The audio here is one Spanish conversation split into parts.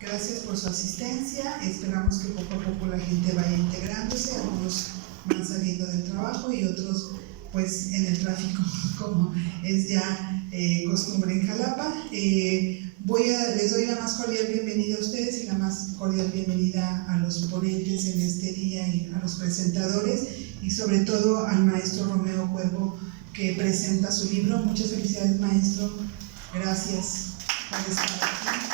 Gracias por su asistencia. Esperamos que poco a poco la gente vaya integrándose. Algunos van saliendo del trabajo y otros pues en el tráfico, como es ya costumbre en Jalapa. Les doy la más cordial bienvenida a ustedes y la más cordial bienvenida a los ponentes en este día y a los presentadores, y sobre todo al maestro Romeo Cuervo, que presenta su libro. Muchas felicidades, maestro. Gracias por estar aquí.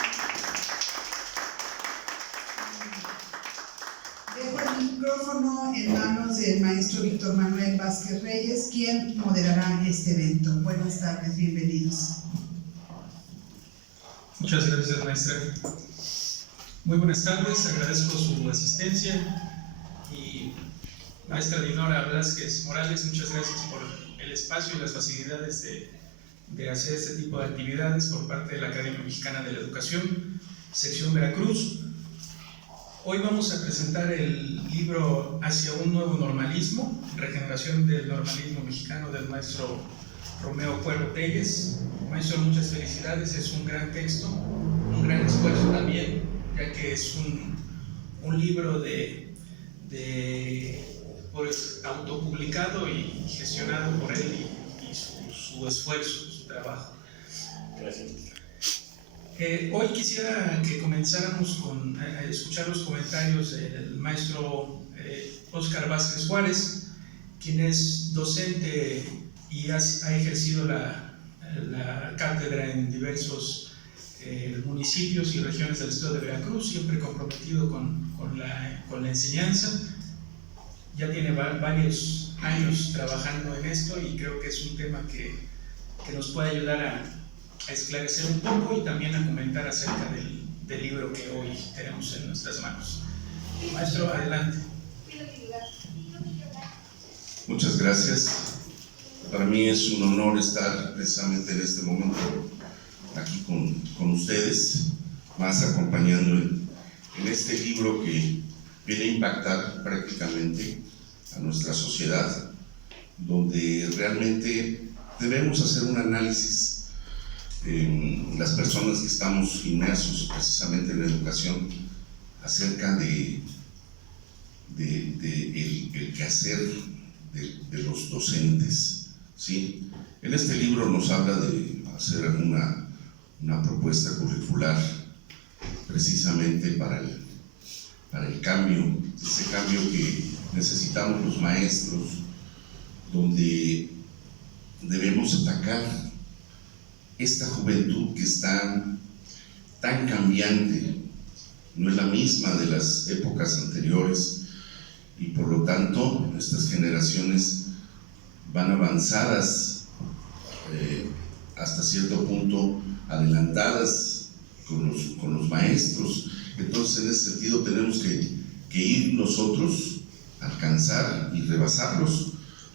Dejo el micrófono en manos del maestro Víctor Manuel Vázquez Reyes, quien moderará este evento. Buenas tardes, bienvenidos. Muchas gracias, maestra. Muy buenas tardes, agradezco su asistencia. Y maestra Dinora Velázquez Morales, muchas gracias por el espacio y las facilidades de hacer este tipo de actividades por parte de la Academia Mexicana de la Educación, sección Veracruz. Hoy vamos a presentar el libro Hacia un nuevo normalismo, regeneración del normalismo mexicano, del maestro Romeo Cuervo Telles. Maestro, muchas felicidades, es un gran texto, un gran esfuerzo también, ya que es un libro pues, autopublicado y gestionado por él y su esfuerzo, su trabajo. Gracias. Hoy quisiera que comenzáramos a escuchar los comentarios del maestro Óscar Vázquez Juárez, quien es docente y ha ejercido la cátedra en diversos municipios y regiones del estado de Veracruz, siempre comprometido con la enseñanza. Ya tiene varios años trabajando en esto y creo que es un tema que nos puede ayudar a esclarecer un poco y también a comentar acerca del libro que hoy tenemos en nuestras manos. Maestro, adelante. Muchas gracias. Para mí es un honor estar precisamente en este momento aquí con ustedes, más acompañando en este libro que viene a impactar prácticamente a nuestra sociedad, donde realmente debemos hacer un análisis en las personas que estamos inmersos precisamente en la educación acerca de el quehacer de los docentes, ¿sí? En este libro nos habla de hacer una propuesta curricular precisamente para el cambio, ese cambio que necesitamos los maestros, donde debemos atacar esta juventud que está tan cambiante, no es la misma de las épocas anteriores, y por lo tanto estas generaciones van avanzadas, hasta cierto punto adelantadas con los maestros. Entonces, en ese sentido tenemos que ir nosotros a alcanzar y rebasarlos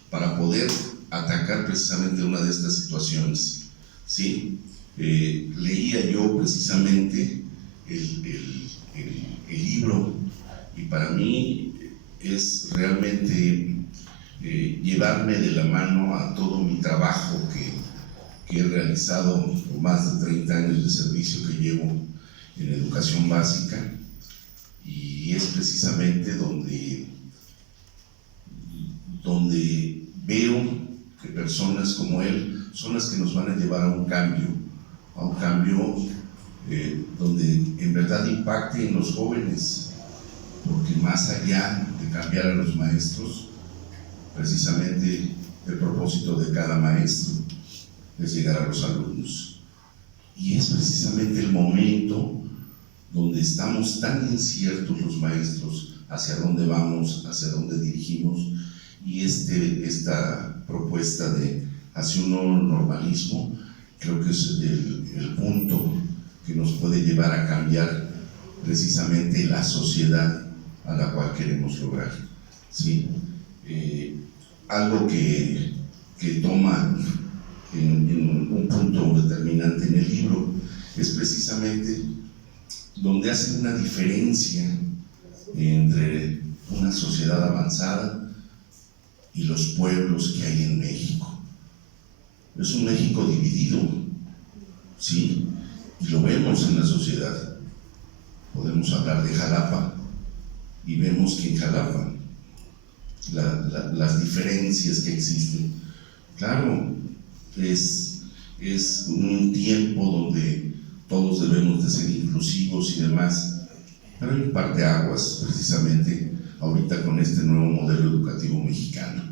para poder atacar precisamente una de estas situaciones, ¿sí? Leía yo precisamente el libro, y para mí es realmente llevarme de la mano a todo mi trabajo que he realizado por más de 30 años de servicio que llevo en educación básica, y es precisamente donde veo que personas como él son las que nos van a llevar a un cambio donde en verdad impacte en los jóvenes, porque más allá de cambiar a los maestros, precisamente el propósito de cada maestro es llegar a los alumnos, y es precisamente el momento donde estamos tan inciertos los maestros hacia dónde vamos, hacia dónde dirigimos, y esta propuesta de hacia un nuevo normalismo creo que es el punto que nos puede llevar a cambiar precisamente la sociedad a la cual queremos lograr, ¿sí? Algo que toma en un punto determinante en el libro es precisamente donde hace una diferencia entre una sociedad avanzada y los pueblos que hay en México. Es un México dividido, ¿sí? Y lo vemos en la sociedad. Podemos hablar de Jalapa y vemos que en Jalapa las diferencias que existen. Claro, es un tiempo donde todos debemos de ser inclusivos y demás, pero hay un parteaguas precisamente ahorita con este nuevo modelo educativo mexicano,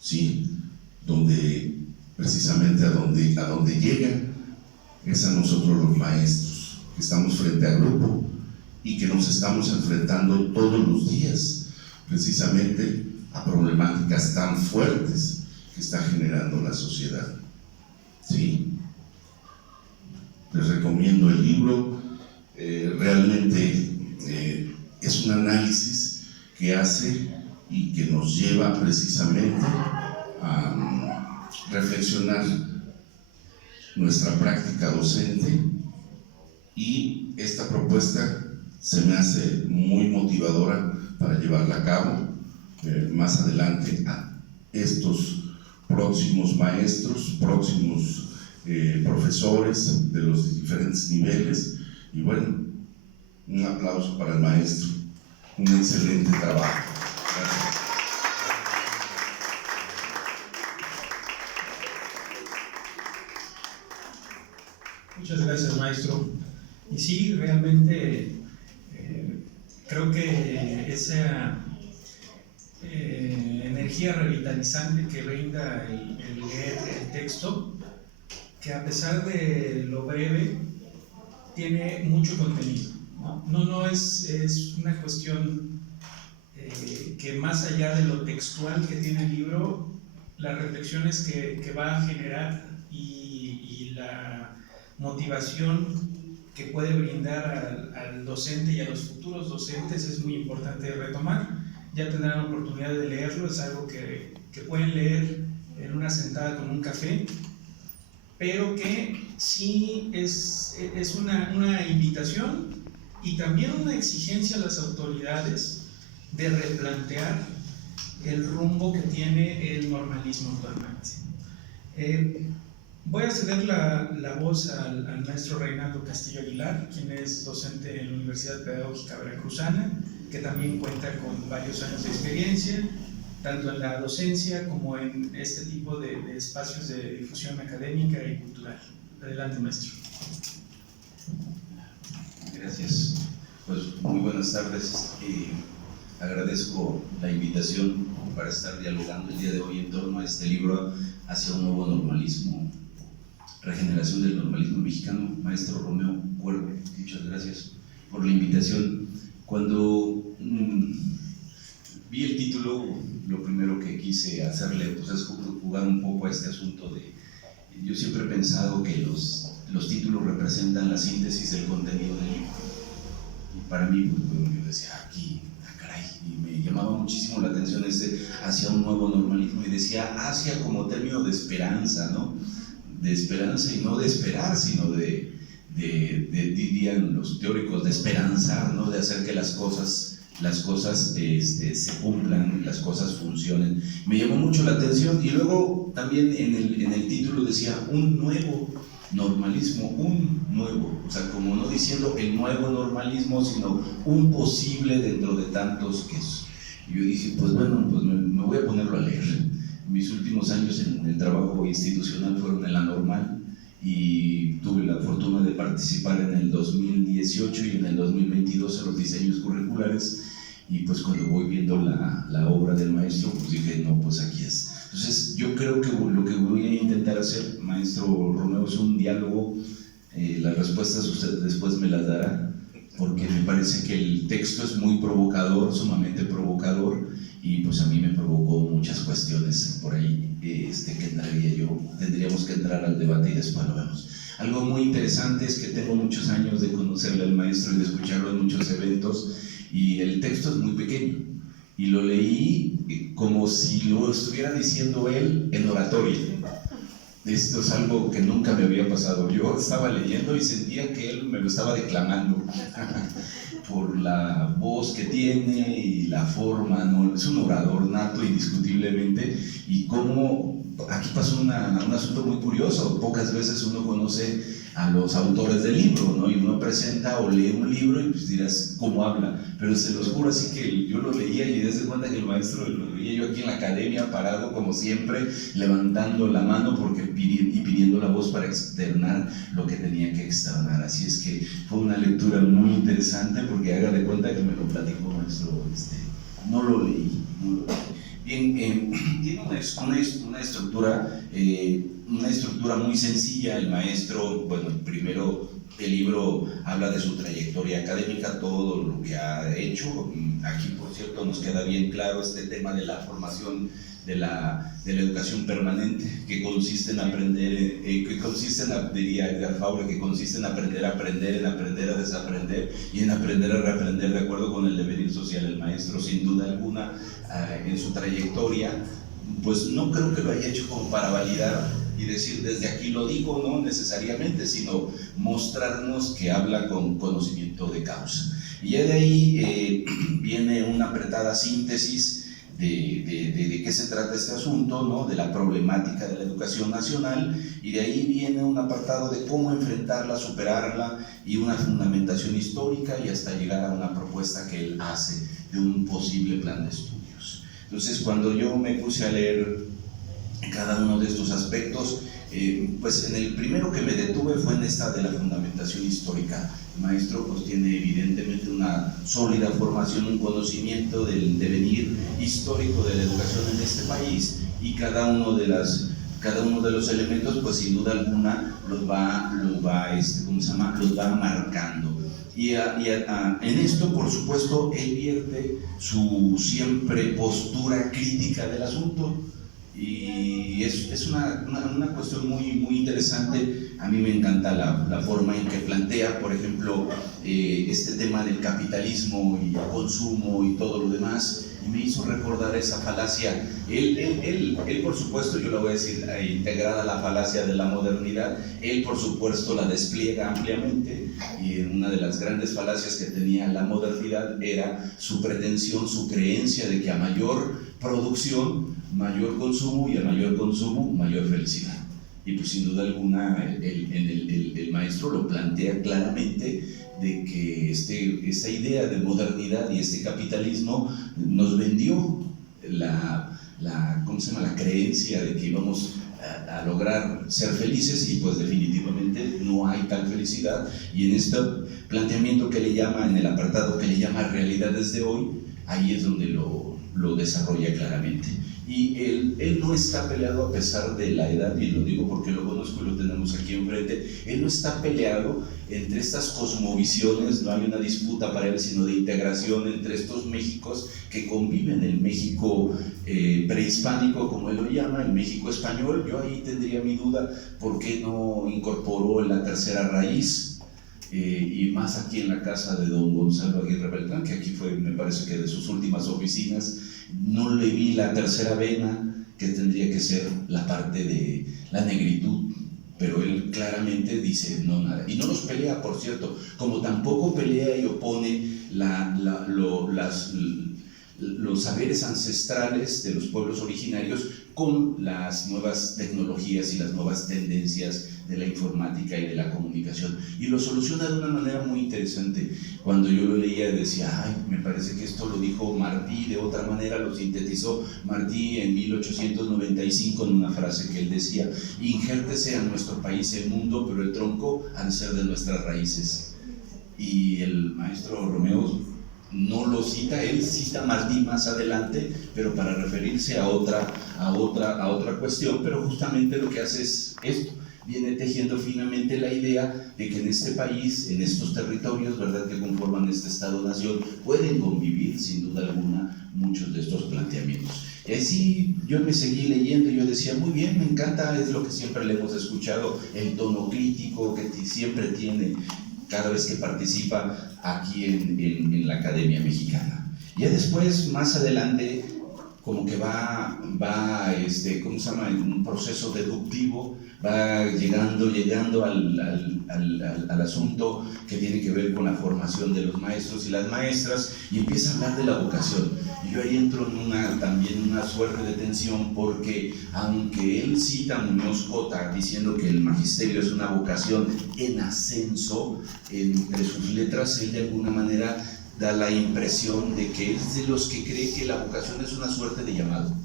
¿sí? Donde precisamente a donde llega es a nosotros los maestros, que estamos frente a grupo y que nos estamos enfrentando todos los días precisamente a problemáticas tan fuertes que está generando la sociedad, ¿sí? Les recomiendo el libro, realmente es un análisis que hace y que nos lleva precisamente a reflexionar nuestra práctica docente, y esta propuesta se me hace muy motivadora para llevarla a cabo más adelante a estos próximos maestros, próximos profesores de los diferentes niveles. Y bueno, un aplauso para el maestro, un excelente trabajo. Gracias. Muchas gracias, maestro. Y sí, realmente creo que esa energía revitalizante que brinda el leer el texto, que a pesar de lo breve, tiene mucho contenido. No es una cuestión que más allá de lo textual que tiene el libro, las reflexiones que va a generar y la motivación que puede brindar al docente y a los futuros docentes es muy importante retomar. Ya tendrán la oportunidad de leerlo, es algo que pueden leer en una sentada con un café, pero que sí es una invitación y también una exigencia a las autoridades de replantear el rumbo que tiene el normalismo actualmente. Voy a ceder la voz al maestro Reinaldo Castillo Aguilar, quien es docente en la Universidad Pedagógica Veracruzana, que también cuenta con varios años de experiencia, tanto en la docencia como en este tipo de espacios de difusión académica y cultural. Adelante, maestro. Gracias. Pues muy buenas tardes. Agradezco la invitación para estar dialogando el día de hoy en torno a este libro, Hacia un nuevo normalismo, Regeneración del normalismo mexicano. Maestro Romeo Cuervo, muchas gracias por la invitación. Cuando vi el título, lo primero que quise hacerle pues, es jugar un poco a este asunto de... Yo siempre he pensado que los títulos representan la síntesis del contenido del libro. Y para mí, pues, yo decía, aquí, caray, y me llamaba muchísimo la atención hacia un nuevo normalismo, y decía hacia como término de esperanza, ¿no? De esperanza, y no de esperar, sino dirían los teóricos, de esperanzar, ¿no? De hacer que las cosas se cumplan, las cosas funcionen. Me llamó mucho la atención, y luego también en el título decía un nuevo normalismo, o sea, como no diciendo el nuevo normalismo, sino un posible dentro de tantos que es. Y yo dije, pues bueno, pues me voy a ponerlo a leer. Mis últimos años en el trabajo institucional fueron en la Normal, y tuve la fortuna de participar en el 2018 y en el 2022 en los diseños curriculares, y pues cuando voy viendo la obra del maestro, pues dije, no, pues aquí es. Entonces yo creo que lo que voy a intentar hacer, maestro Romeo, es un diálogo. Las respuestas usted después me las dará, porque me parece que el texto es muy provocador, sumamente provocador, y pues a mí me provocó muchas cuestiones por ahí que tendríamos que entrar al debate y después lo vemos. Algo muy interesante es que tengo muchos años de conocerle al maestro y de escucharlo en muchos eventos, y el texto es muy pequeño, y lo leí como si lo estuviera diciendo él en oratoria. Esto es algo que nunca me había pasado. Yo estaba leyendo y sentía que él me lo estaba declamando por la voz que tiene y la forma, ¿no? Es un orador nato indiscutiblemente, y cómo aquí pasó un asunto muy curioso. Pocas veces uno conoce a los autores del libro, ¿no? Y uno presenta o lee un libro y pues dirás cómo habla, pero se los juro así que yo lo leía y desde cuenta que el maestro lo veía yo aquí en la academia parado como siempre, levantando la mano y pidiendo la voz para externar lo que tenía que externar. Así es que fue una lectura muy interesante, porque haga de cuenta que me lo platicó maestro, no lo leí. Bien, tiene una estructura muy sencilla. El maestro, bueno, primero el libro habla de su trayectoria académica, todo lo que ha hecho. Aquí, por cierto, nos queda bien claro este tema de la formación de la educación permanente, que consiste en aprender, diría Edgar Faure, que consiste en aprender a aprender, en aprender a desaprender y en aprender a reaprender de acuerdo con el devenir social. El maestro, sin duda alguna, en su trayectoria, pues no creo que lo haya hecho como para validar y decir desde aquí lo digo, no necesariamente, sino mostrarnos que habla con conocimiento de causa. Y ya de ahí viene una apretada síntesis de qué se trata este asunto, ¿no? De la problemática de la educación nacional, y de ahí viene un apartado de cómo enfrentarla, superarla, y una fundamentación histórica, y hasta llegar a una propuesta que él hace de un posible plan de estudios. Entonces, cuando yo me puse a leer cada uno de estos aspectos, pues en el primero que me detuve fue en esta de la fundamentación histórica. El maestro pues tiene evidentemente una sólida formación, un conocimiento del devenir histórico de la educación en este país, y cada uno de los elementos pues sin duda alguna los va marcando. Y en esto, por supuesto, él vierte su siempre postura crítica del asunto, y es una cuestión muy, muy interesante. A mí me encanta la forma en que plantea, por ejemplo, este tema del capitalismo y el consumo y todo lo demás, y me hizo recordar esa falacia. Él por supuesto, yo la voy a decir integrada a la falacia de la modernidad, él por supuesto la despliega ampliamente, y una de las grandes falacias que tenía la modernidad era su pretensión, su creencia de que a mayor producción, mayor consumo, y a mayor consumo, mayor felicidad. Y pues sin duda alguna el maestro lo plantea claramente, de que esta idea de modernidad y este capitalismo nos vendió la creencia de que íbamos a lograr ser felices, y pues definitivamente no hay tal felicidad. Y en este planteamiento que le llama, en el apartado que le llama realidades de hoy, ahí es donde lo desarrolla claramente. Y él no está peleado, a pesar de la edad, y lo digo porque lo conozco y lo tenemos aquí enfrente, él no está peleado entre estas cosmovisiones, no hay una disputa para él, sino de integración entre estos Méxicos que conviven, el México prehispánico, como él lo llama, el México español. Yo ahí tendría mi duda, ¿por qué no incorporó la tercera raíz? Y más aquí en la casa de don Gonzalo Aguirre Beltrán, que aquí fue, me parece que de sus últimas oficinas, no le vi la tercera vena, que tendría que ser la parte de la negritud, pero él claramente dice no, nada. Y no los pelea, por cierto, como tampoco pelea y opone los saberes ancestrales de los pueblos originarios con las nuevas tecnologías y las nuevas tendencias de la informática y de la comunicación, y lo soluciona de una manera muy interesante. Cuando yo lo leía decía, ay, me parece que esto lo dijo Martí de otra manera, lo sintetizó Martí en 1895 en una frase que él decía: injértese a nuestro país el mundo, pero el tronco ha de ser de nuestras raíces. Y el maestro Romeo no lo cita, él cita a Martí más adelante, pero para referirse a otra cuestión, pero justamente lo que hace es esto, viene tejiendo finamente la idea de que en este país, en estos territorios, ¿verdad?, que conforman este Estado-Nación, pueden convivir sin duda alguna muchos de estos planteamientos. Y así yo me seguí leyendo y yo decía, muy bien, me encanta, es lo que siempre le hemos escuchado, el tono crítico que siempre tiene cada vez que participa aquí en la Academia Mexicana. Ya después, más adelante, como que va ¿cómo se llama?, en un proceso deductivo, va llegando al asunto que tiene que ver con la formación de los maestros y las maestras, y empieza a hablar de la vocación. Y yo ahí entro en también una suerte de tensión, porque aunque él cita a Muñoz Cota diciendo que el magisterio es una vocación en ascenso, entre sus letras él de alguna manera da la impresión de que es de los que cree que la vocación es una suerte de llamado,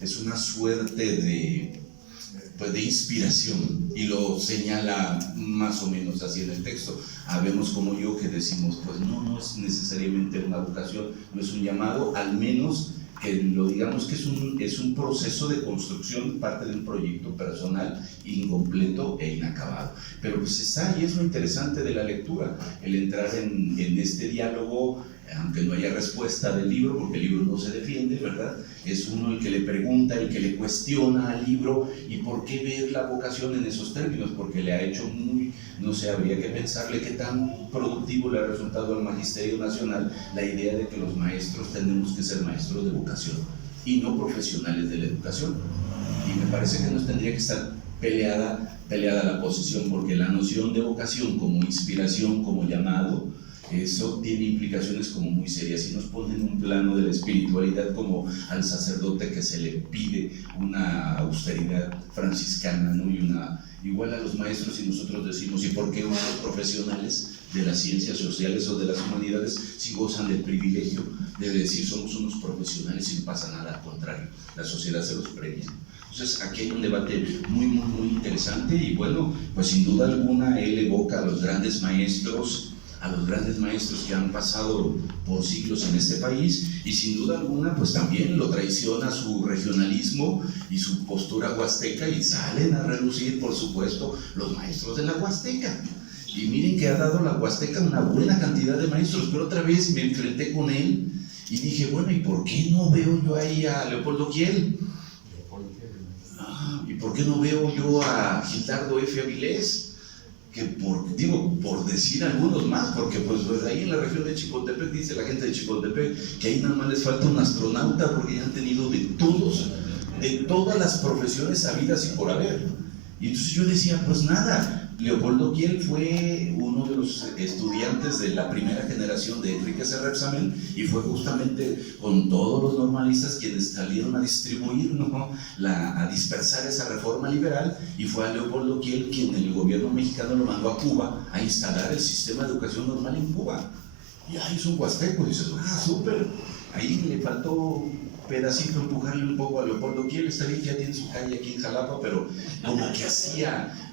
es una suerte de inspiración, y lo señala más o menos así en el texto. Habemos como yo que decimos, pues no es necesariamente una vocación, no es un llamado, al menos que lo digamos que es un proceso de construcción, parte de un proyecto personal incompleto e inacabado. Pero pues está, y es lo interesante de la lectura, el entrar en este diálogo, aunque no haya respuesta del libro, porque el libro no se defiende, ¿verdad? Es uno el que le pregunta, el que le cuestiona al libro, y por qué ver la vocación en esos términos, porque le ha hecho no sé, habría que pensarle qué tan productivo le ha resultado al Magisterio Nacional la idea de que los maestros tenemos que ser maestros de vocación y no profesionales de la educación. Y me parece que nos tendría que estar peleada la posición, porque la noción de vocación como inspiración, como llamado, eso tiene implicaciones como muy serias, y nos pone en un plano de la espiritualidad como al sacerdote que se le pide una austeridad franciscana, ¿no? Igual a los maestros, y nosotros decimos, ¿y por qué unos profesionales de las ciencias sociales o de las humanidades sí gozan del privilegio de decir somos unos profesionales y no pasa nada? Al contrario, la sociedad se los premia. Entonces aquí hay un debate muy interesante, y bueno, pues sin duda alguna él evoca a los grandes maestros que han pasado por siglos en este país, y sin duda alguna pues también lo traiciona su regionalismo y su postura huasteca, y salen a relucir, por supuesto, los maestros de la Huasteca. Y miren que ha dado la Huasteca una buena cantidad de maestros, pero otra vez me enfrenté con él y dije, bueno, ¿y por qué no veo yo ahí a Leopoldo Kiel? ¿Y por qué no veo yo a Gildardo F. Avilés? Que por decir algunos más, porque pues ahí en la región de Chipoltepec, dice la gente de Chipoltepec, que ahí nada más les falta un astronauta, porque ya han tenido de todas las profesiones habidas y por haber. Y entonces yo decía, pues nada, Leopoldo Kiel fue uno de los estudiantes de la primera generación de Enrique Serrepsamen, y fue justamente con todos los normalistas quienes salieron a distribuir, ¿no?, a dispersar esa reforma liberal, y fue a Leopoldo Kiel quien el gobierno mexicano lo mandó a Cuba a instalar el sistema de educación normal en Cuba. Y ahí es un huasteco, y dices, súper, ahí le faltó pedacito empujarle un poco a Leopoldo Kiel, está bien, ya tiene su calle aquí en Jalapa, pero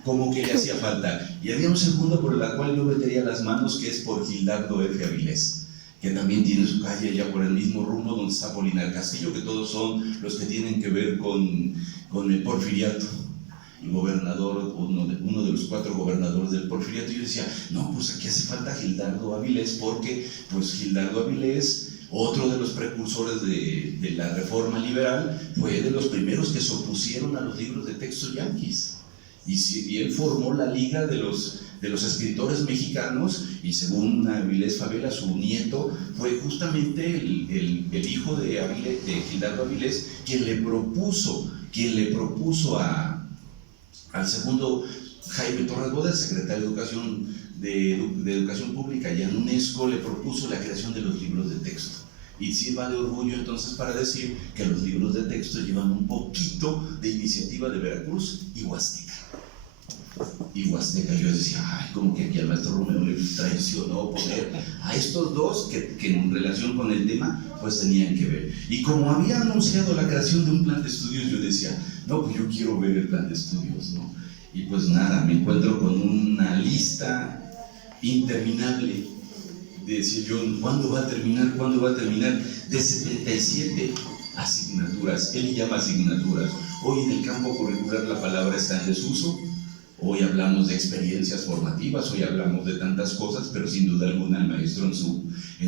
como que le hacía falta. Y había un segundo por el cual yo metería las manos, que es por Gildardo F. Avilés, que también tiene su calle allá por el mismo rumbo donde está Polinar Castillo, que todos son los que tienen que ver con el porfiriato. El gobernador, uno de los 4 gobernadores del porfiriato. Y yo decía, no, pues aquí hace falta Gildardo Avilés, porque pues Gildardo Avilés, otro de los precursores de la reforma liberal, fue de los primeros que se opusieron a los libros de texto yanquis, y él formó la Liga de los Escritores Mexicanos, y según Avilés Favela, su nieto, fue justamente el hijo de Gildardo Avilés quien le propuso al segundo Jaime Torres Bodet, secretario de Educación Pública, y en UNESCO le propuso la creación de los libros de texto. Y sirva de orgullo entonces para decir que los libros de texto llevan un poquito de iniciativa de Veracruz y Huasteca. Yo decía, como que aquí al maestro Romero le traicionó poner a estos dos que en relación con el tema pues tenían que ver. Y como había anunciado la creación de un plan de estudios, yo decía, no, pues yo quiero ver el plan de estudios, ¿no? Y pues nada, me encuentro con una lista interminable de decir yo, ¿cuándo va a terminar? De 77 asignaturas. Él llama asignaturas. Hoy en el campo curricular la palabra está en desuso. Hoy hablamos de experiencias formativas, hoy hablamos de tantas cosas, pero sin duda alguna el maestro en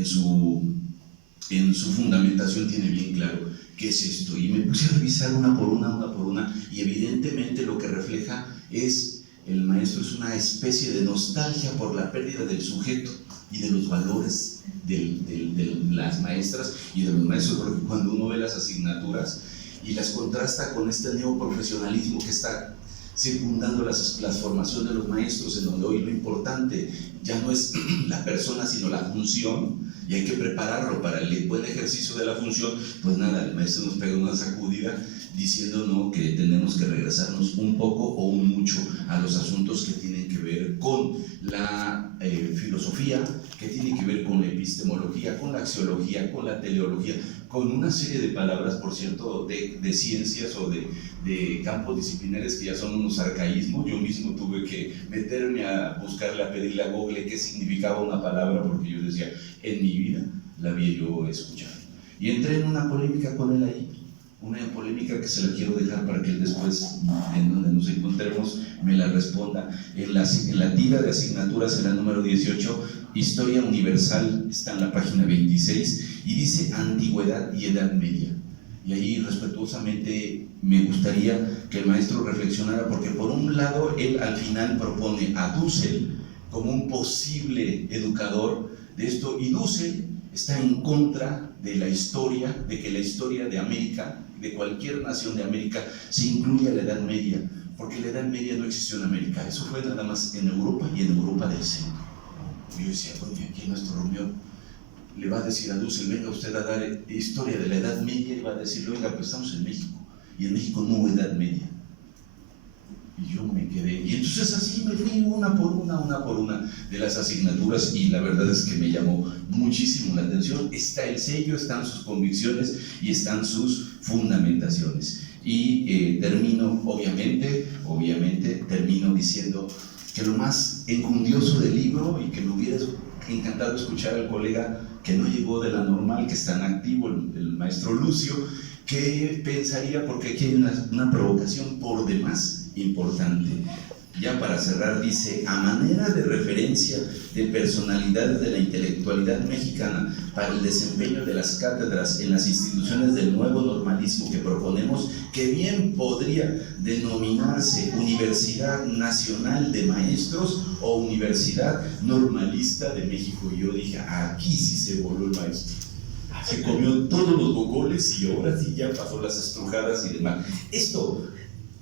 su fundamentación tiene bien claro qué es esto. Y me puse a revisar una por una, y evidentemente lo que refleja es, el maestro es una especie de nostalgia por la pérdida del sujeto y de los valores de las maestras y de los maestros, porque cuando uno ve las asignaturas y las contrasta con este neoprofesionalismo que está secundando la formación de los maestros, en donde hoy lo importante ya no es la persona, sino la función, y hay que prepararlo para el buen ejercicio de la función. Pues nada, el maestro nos pega una sacudida diciéndonos que tenemos que regresarnos un poco o un mucho a los asuntos que tienen que ver con la filosofía, que tienen que ver con la epistemología, con la axiología, con la teleología, con una serie de palabras, por cierto, de ciencias o de campos disciplinares que ya son unos arcaísmos. Yo mismo tuve que meterme a buscarle, a pedirle a Google qué significaba una palabra, porque yo decía, en mi vida la había yo escuchado. Y entré en una polémica con él ahí, una polémica que se la quiero dejar para que él después, en donde nos encontremos, me la responda. En la tira de asignaturas, en la número 18, Historia Universal, está en la página 26, y dice Antigüedad y Edad Media. Y ahí respetuosamente me gustaría que el maestro reflexionara, porque por un lado él al final propone a Dussel como un posible educador de esto, y Dussel está en contra de la historia, de que la historia de América, de cualquier nación de América, se incluya la Edad Media, porque la Edad Media no existió en América, eso fue nada más en Europa y en Europa del centro. Y yo decía, oye, aquí nuestro Romeo le va a decir a Dussel, venga usted a dar historia de la Edad Media, y va a decir, oiga, pues estamos en México, y en México no hubo Edad Media. Y yo me quedé, y entonces así me fui una por una de las asignaturas, y la verdad es que me llamó muchísimo la atención. Está el sello, están sus convicciones y están sus fundamentaciones. Y termino, obviamente, termino diciendo que lo más enjundioso del libro, y que me hubiera encantado escuchar al colega que no llegó de la normal, que está en activo, el maestro Lucio, que pensaría, porque aquí hay una provocación por demás importante. Ya para cerrar, dice, a manera de referencia de personalidades de la intelectualidad mexicana para el desempeño de las cátedras en las instituciones del nuevo normalismo que proponemos, que bien podría denominarse Universidad Nacional de Maestros o Universidad Normalista de México. Y yo dije, aquí sí se voló el maestro. Se comió todos los gogoles y ahora sí ya pasó las estrujadas y demás. Esto,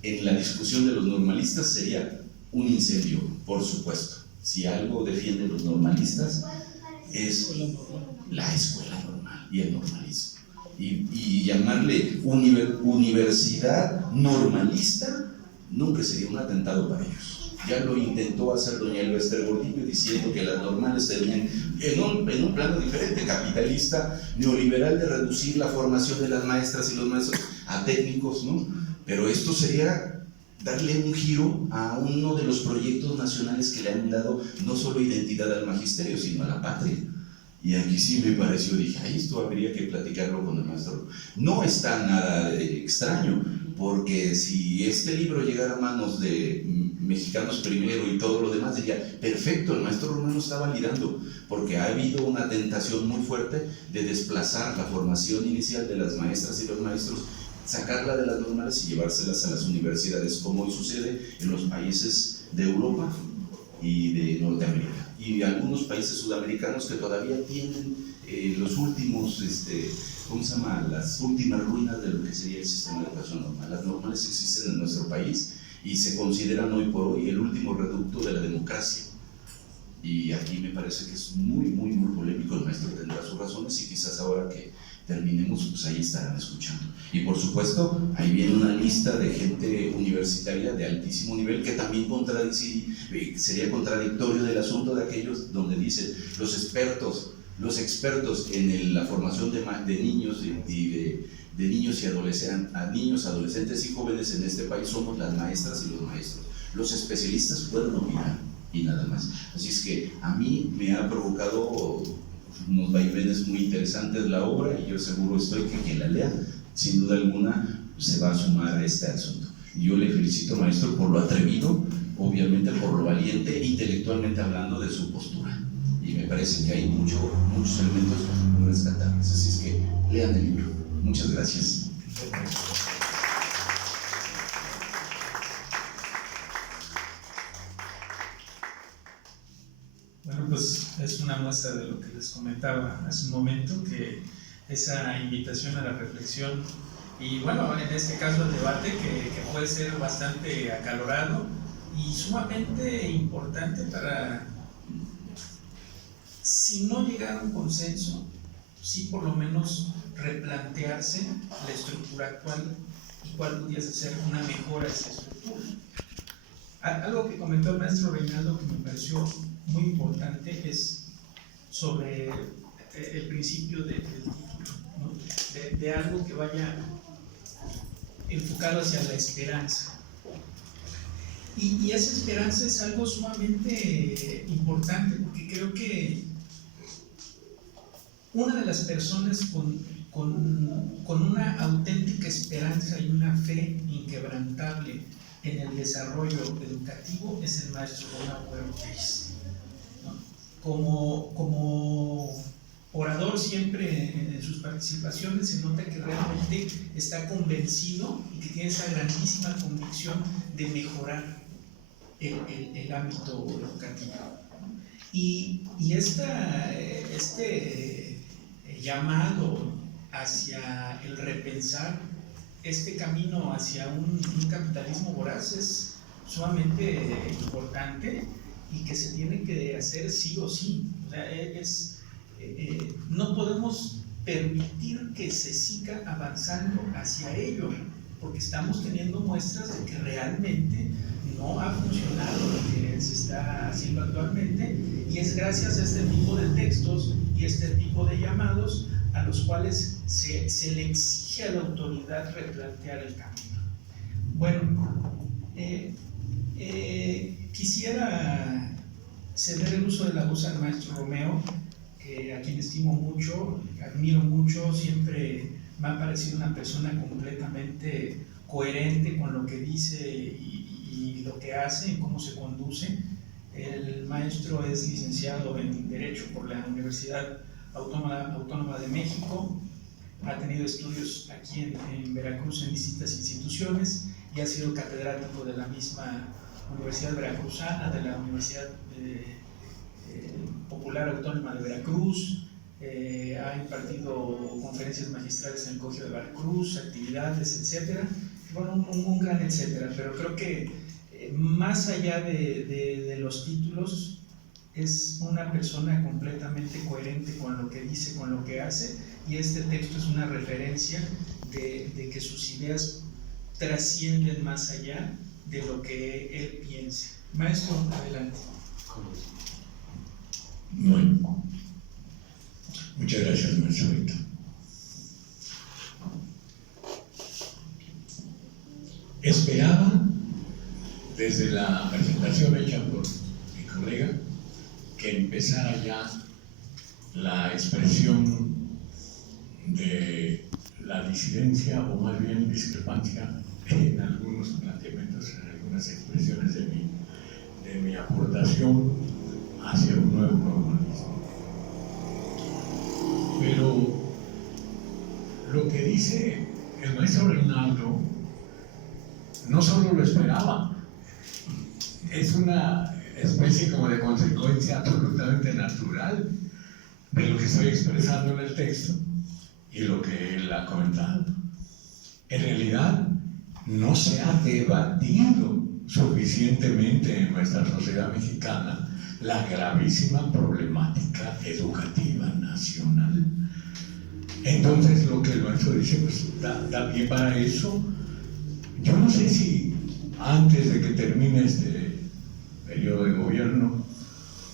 en la discusión de los normalistas, sería un incendio, por supuesto. Si algo defienden los normalistas es la escuela normal y el normalismo. Y llamarle universidad normalista nunca sería un atentado para ellos. Ya lo intentó hacer doña Elba Ester Gordillo, diciendo que las normales tenían en un plano diferente, capitalista, neoliberal, de reducir la formación de las maestras y los maestros a técnicos, ¿no? Pero esto sería darle un giro a uno de los proyectos nacionales que le han dado no solo identidad al magisterio, sino a la patria. Y aquí sí me pareció, dije, ay, esto habría que platicarlo con el maestro. No está nada extraño, porque si este libro llegara a manos de Mexicanos Primero y todo lo demás, diría, perfecto, el maestro Romero está validando, porque ha habido una tentación muy fuerte de desplazar la formación inicial de las maestras y los maestros, sacarla de las normales y llevárselas a las universidades, como hoy sucede en los países de Europa y de Norteamérica, y algunos países sudamericanos que todavía tienen los últimos, ¿cómo se llama?, las últimas ruinas de lo que sería el sistema de educación normal. Las normales existen en nuestro país y se consideran hoy por hoy el último reducto de la democracia. Y aquí me parece que es muy, muy, muy polémico. El maestro tendrá sus razones y quizás ahora que terminemos, pues ahí estarán escuchando. Y por supuesto, ahí viene una lista de gente universitaria de altísimo nivel que también sería contradictorio del asunto de aquellos donde dicen los expertos en la formación de niños y de niños y adolescentes y jóvenes en este país somos las maestras y los maestros. Los especialistas pueden opinar y nada más. Así es que a mí me ha provocado unos vaivenes muy interesantes la obra, y yo seguro estoy que quien la lea, sin duda alguna, se va a sumar a este asunto. Yo le felicito, maestro, por lo atrevido, obviamente por lo valiente, intelectualmente hablando, de su postura. Y me parece que hay muchos elementos muy rescatables. Así es que lean el libro. Muchas gracias. Bueno, pues es una muestra de lo que les comentaba hace un momento, que esa invitación a la reflexión Y bueno, en este caso el debate que puede ser bastante acalorado y sumamente importante para, si no llegar a un consenso, sí por lo menos replantearse la estructura actual y cuál pudiese ser una mejora de esa estructura. Algo que comentó el maestro Reinaldo que me pareció muy importante es sobre el principio del título, ¿no? de algo que vaya enfocado hacia la esperanza. Y esa esperanza es algo sumamente importante, porque creo que una de las personas con una auténtica esperanza y una fe inquebrantable en el desarrollo educativo es el maestro Romeo Ortiz, ¿no? Como orador siempre en sus participaciones se nota que realmente está convencido y que tiene esa grandísima convicción de mejorar el ámbito educativo. Y este llamado hacia el repensar este camino hacia un capitalismo voraz es sumamente importante y que se tiene que hacer sí o sí. O sea, no podemos permitir que se siga avanzando hacia ello, porque estamos teniendo muestras de que realmente no ha funcionado lo que se está haciendo actualmente, y es gracias a este tipo de textos y este tipo de llamados a los cuales se le exige a la autoridad replantear el camino. Bueno, quisiera ceder el uso de la voz al maestro Romeo, a quien estimo mucho, admiro mucho, siempre me ha parecido una persona completamente coherente con lo que dice y lo que hace, y cómo se conduce. El maestro es licenciado en Derecho por la Universidad Autónoma de México, ha tenido estudios aquí en Veracruz en distintas instituciones y ha sido catedrático de la misma Universidad Veracruzana, de la Universidad Popular Autónoma de Veracruz, ha impartido conferencias magistrales en el Colegio de Veracruz, actividades, etc. Bueno, un gran etcétera, pero creo que más allá de los títulos, es una persona completamente coherente con lo que dice, con lo que hace, y este texto es una referencia de que sus ideas trascienden más allá de lo que él piensa. Maestro, adelante. Bueno, muchas gracias, maestro Víctor. Esperaba, desde la presentación hecha por mi colega, que empezara ya la expresión de la disidencia, o más bien discrepancia, en algunos planteamientos, en algunas expresiones de mi aportación hacia un nuevo normalismo. Pero lo que dice el maestro Reinaldo no solo lo esperaba, es una especie como de consecuencia absolutamente natural de lo que estoy expresando en el texto y lo que él ha comentado. En realidad no se ha debatido suficientemente en nuestra sociedad mexicana la gravísima problemática educativa nacional. Entonces lo que el maestro dice, pues da pie para eso. Yo no sé si antes de que termine este periodo de gobierno,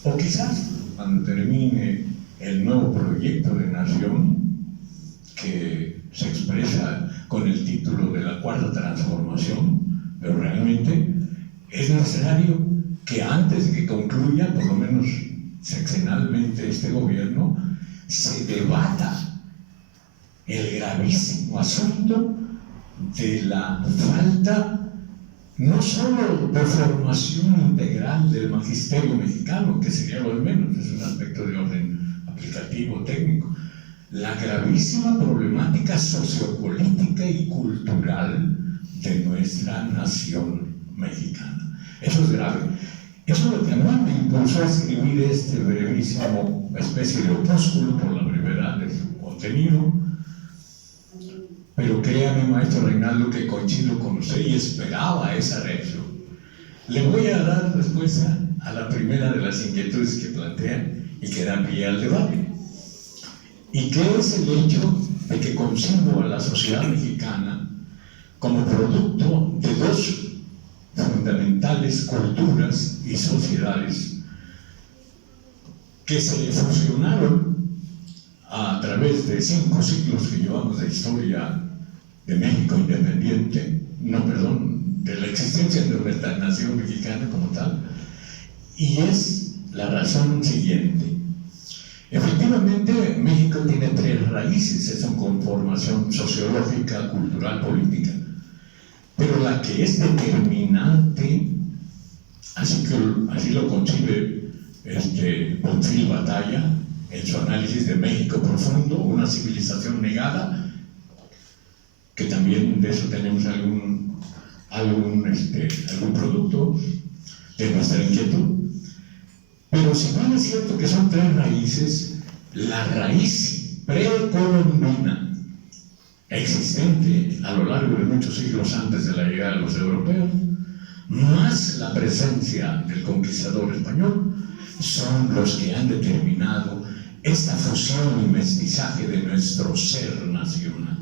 o quizás cuando termine el nuevo proyecto de nación que se expresa con el título de la Cuarta Transformación, pero realmente es necesario que antes de que concluya, por lo menos sexenalmente, este gobierno, se debata el gravísimo asunto de la falta no solo de formación integral del magisterio mexicano, que sería lo de menos, es un aspecto de orden aplicativo, técnico, la gravísima problemática sociopolítica y cultural de nuestra nación mexicana. Eso es grave. Eso es lo que a mí me impulsó a escribir este brevísimo especie de opúsculo por la brevedad de su contenido. pero créame, maestro Reinaldo, que coincido con usted y esperaba esa reacción. Le voy a dar respuesta a la primera de las inquietudes que plantean y que dan pie al debate. ¿Y qué es el hecho de que concibo a la sociedad mexicana como producto de dos fundamentales culturas y sociedades que se fusionaron a través de 5 siglos que llevamos de historia de México independiente, de la existencia de nuestra nación mexicana como tal? Y es la razón siguiente. Efectivamente, México tiene 3 raíces, es una conformación sociológica, cultural, política. Pero la que es determinante, así lo concibe Bonfil Batalla en su análisis de México profundo, una civilización negada, que también de eso tenemos algún producto de nuestra inquietud. Pero si bien es cierto que son 3 raíces, la raíz precolombina existente a lo largo de muchos siglos antes de la llegada de los europeos, más la presencia del conquistador español, son los que han determinado esta fusión y mestizaje de nuestro ser nacional.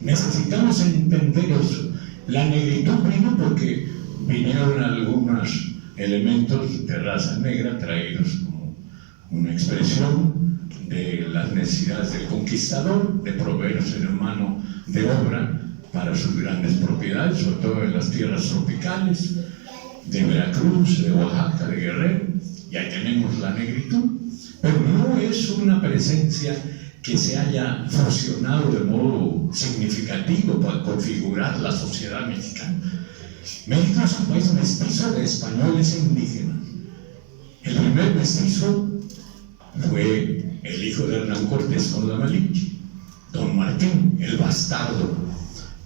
Necesitamos entender eso. La negritud vino porque vinieron algunos elementos de raza negra traídos como una expresión de las necesidades del conquistador de proveer a ser humano de obra para sus grandes propiedades, sobre todo en las tierras tropicales de Veracruz, de Oaxaca, de Guerrero, y ahí tenemos la negritud, pero no es una presencia que se haya fusionado de modo significativo para configurar la sociedad mexicana. México es un país mestizo de españoles e indígenas. El primer mestizo fue el hijo de Hernán Cortés con la Malinche, don Martín, el bastardo,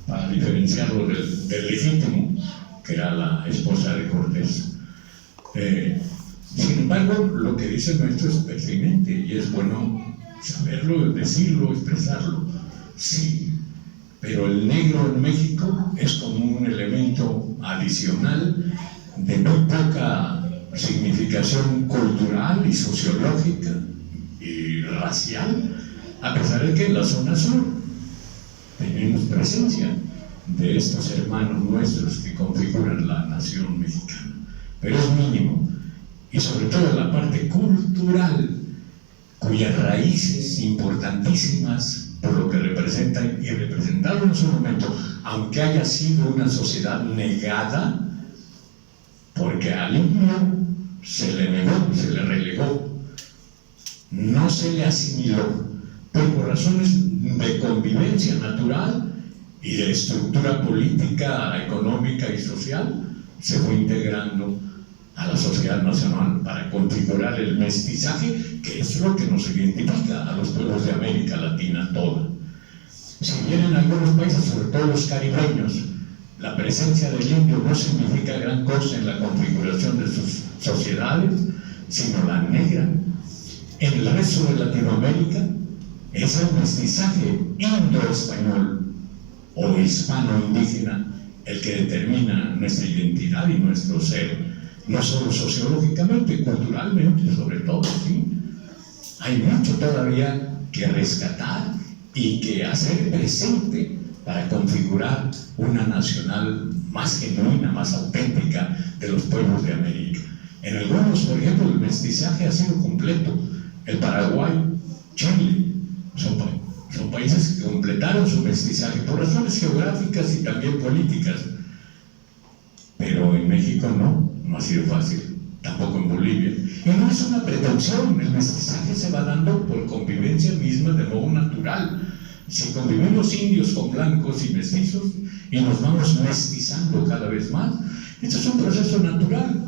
para diferenciarlo del legítimo, que era la esposa de Cortés. Sin embargo, lo que dice el maestro es pertinente y es bueno saberlo, decirlo, expresarlo. Sí, pero el negro en México es como un elemento adicional de muy poca significación cultural y sociológica y racial, a pesar de que en la zona sur tenemos presencia de estos hermanos nuestros que configuran la nación mexicana, pero es mínimo, y sobre todo la parte cultural, cuyas raíces importantísimas por lo que representan y representaron en su momento, aunque haya sido una sociedad negada, porque al indio se le negó, se le relegó, no se le asimiló, pero por razones de convivencia natural y de estructura política, económica y social, se fue integrando a la sociedad nacional para configurar el mestizaje, que es lo que nos identifica a los pueblos de América Latina toda. Si bien en algunos países, sobre todo los caribeños, la presencia del indio no significa gran cosa en la configuración de sus sociedades, sino la negra, en el resto de Latinoamérica es el mestizaje indo-español o hispano-indígena el que determina nuestra identidad y nuestro ser, no solo sociológicamente, culturalmente, sobre todo, ¿sí? Hay mucho todavía que rescatar y que hacer presente para configurar una nacional más genuina, más auténtica de los pueblos de América. En algunos, por ejemplo, el mestizaje ha sido completo. El Paraguay, Chile, son países que completaron su mestizaje por razones geográficas y también políticas. Pero en México no ha sido fácil, tampoco en Bolivia. Y no es una pretensión, el mestizaje se va dando por convivencia misma de modo natural. Si convivimos indios con blancos y mestizos y nos vamos mestizando cada vez más, esto es un proceso natural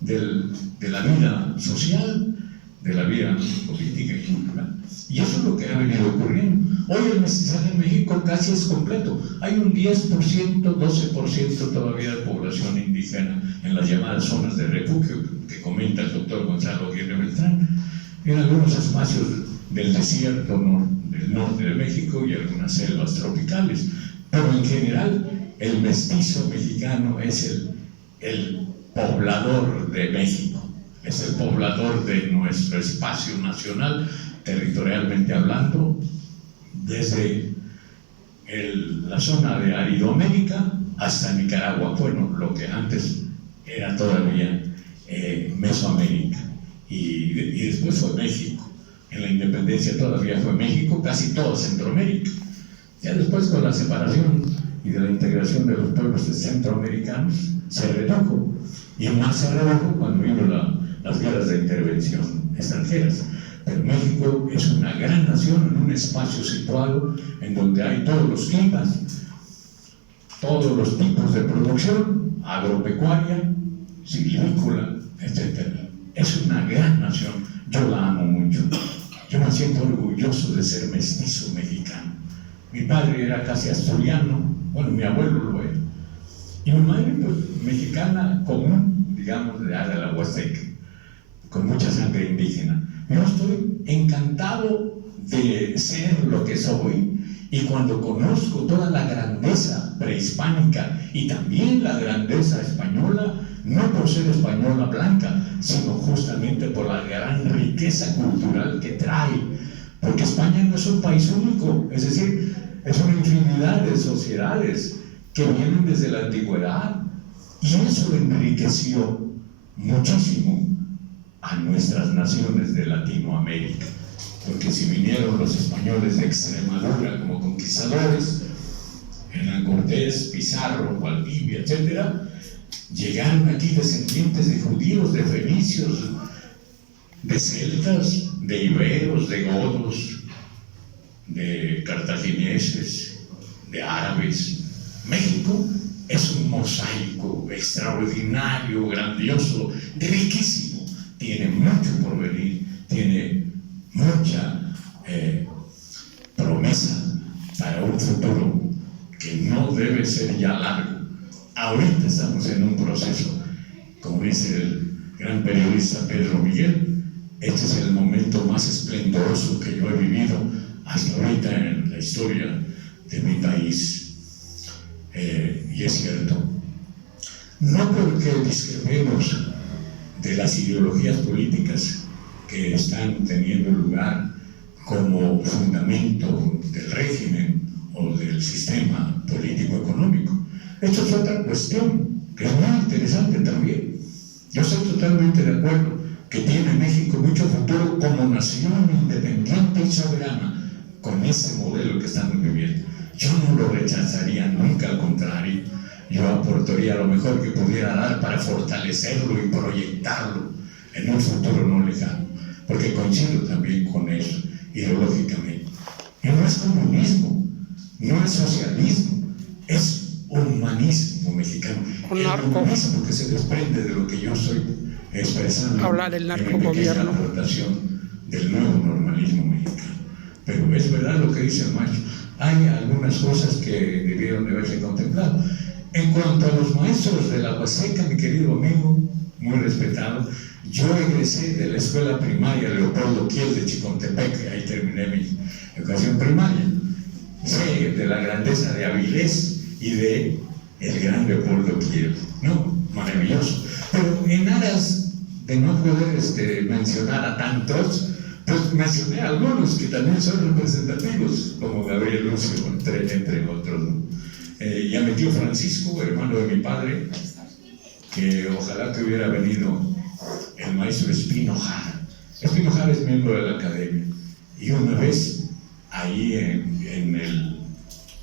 de la vida social, de la vida política y cultural. Y eso es lo que ha venido ocurriendo. Hoy el mestizaje en México casi es completo. Hay un 10%, 12% todavía de población indígena en las llamadas zonas de refugio que comenta el doctor Gonzalo Aguirre Beltrán, en algunos espacios del desierto del norte de México y algunas selvas tropicales. Pero en general, el mestizo mexicano es el poblador de México, es el poblador de nuestro espacio nacional, territorialmente hablando, desde la zona de Aridoamérica hasta Nicaragua, bueno, lo que antes era todavía Mesoamérica, y después fue México. En la independencia todavía fue México, casi toda Centroamérica. Ya después, con la separación y de la integración de los pueblos centroamericanos, se redujo, y más se redujo cuando vino las guerras de intervención extranjeras. Pero México es una gran nación en un espacio situado en donde hay todos los climas, todos los tipos de producción, agropecuaria, silvícola, etc. Es una gran nación, yo la amo mucho. Yo me siento orgulloso de ser mestizo mexicano. Mi padre era casi asturiano, bueno, mi abuelo lo era. Y mi madre, pues, mexicana común, digamos, de la Huasteca, con mucha sangre indígena. Yo estoy encantado de ser lo que soy, y cuando conozco toda la grandeza prehispánica y también la grandeza española, no por ser española blanca, sino justamente por la gran riqueza cultural que trae, porque España no es un país único, es decir, es una infinidad de sociedades que vienen desde la antigüedad, y eso enriqueció muchísimo a nuestras naciones de Latinoamérica, porque si vinieron los españoles de Extremadura como conquistadores, Hernán Cortés, Pizarro, Valdivia, etc., llegaron aquí descendientes de judíos, de fenicios, de celtas, de iberos, de godos, de cartagineses, de árabes. México es un mosaico extraordinario, grandioso, riquísimo. Tiene mucho por venir, tiene mucha promesa para un futuro que no debe ser ya largo. Ahorita estamos en un proceso, como dice el gran periodista Pedro Miguel, este es el momento más esplendoroso que yo he vivido hasta ahorita en la historia de mi país. Y es cierto, no porque discrepemos de las ideologías políticas que están teniendo lugar como fundamento del régimen o del sistema político-económico. Esto es otra cuestión que es muy interesante también. Yo estoy totalmente de acuerdo que tiene México mucho futuro como nación independiente y soberana con ese modelo que estamos viviendo. Yo no lo rechazaría nunca, al contrario, yo aportaría lo mejor que pudiera dar para fortalecerlo y proyectarlo en un futuro no lejano, porque coincido también con eso ideológicamente. Y no es comunismo, no es socialismo, es humanismo mexicano. El humanismo que se desprende de lo que yo estoy expresando hablar del en mi pequeña aportación del nuevo normalismo mexicano. Pero es verdad lo que dice el maestro, hay algunas cosas que debieron de haberse contemplado. En cuanto a los maestros de la Huasteca, mi querido amigo, muy respetado, yo egresé de la escuela primaria Leopoldo Kiel de Chicontepec, ahí terminé mi educación primaria. Sé de la grandeza de Avilés y de el gran Leopoldo Kiel, ¿no? Maravilloso. Pero en aras de no poder mencionar a tantos, pues mencioné a algunos que también son representativos, como Gabriel Lucio, entre otros, ¿no? Y a mi tío Francisco, hermano de mi padre, que ojalá que hubiera venido el maestro Espino Jara. Espino Jara es miembro de la academia, y una vez ahí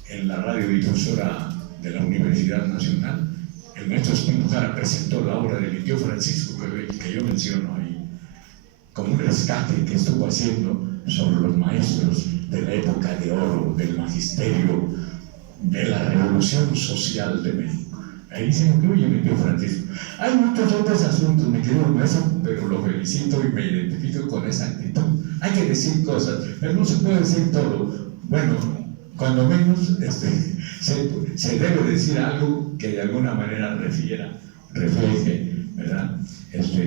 en la radiodifusora de la Universidad Nacional, el maestro Espino Jara presentó la obra de mi tío Francisco, que yo menciono ahí, como un rescate que estuvo haciendo sobre los maestros de la época de oro, del magisterio, de la revolución social de México. Ahí se incluye mi tío Francisco. Hay muchos otros asuntos, mi querido maestro, pero lo felicito y me identifico con esa actitud. Hay que decir cosas, pero no se puede decir todo. Bueno, cuando menos se debe decir algo que de alguna manera refleje, ¿verdad?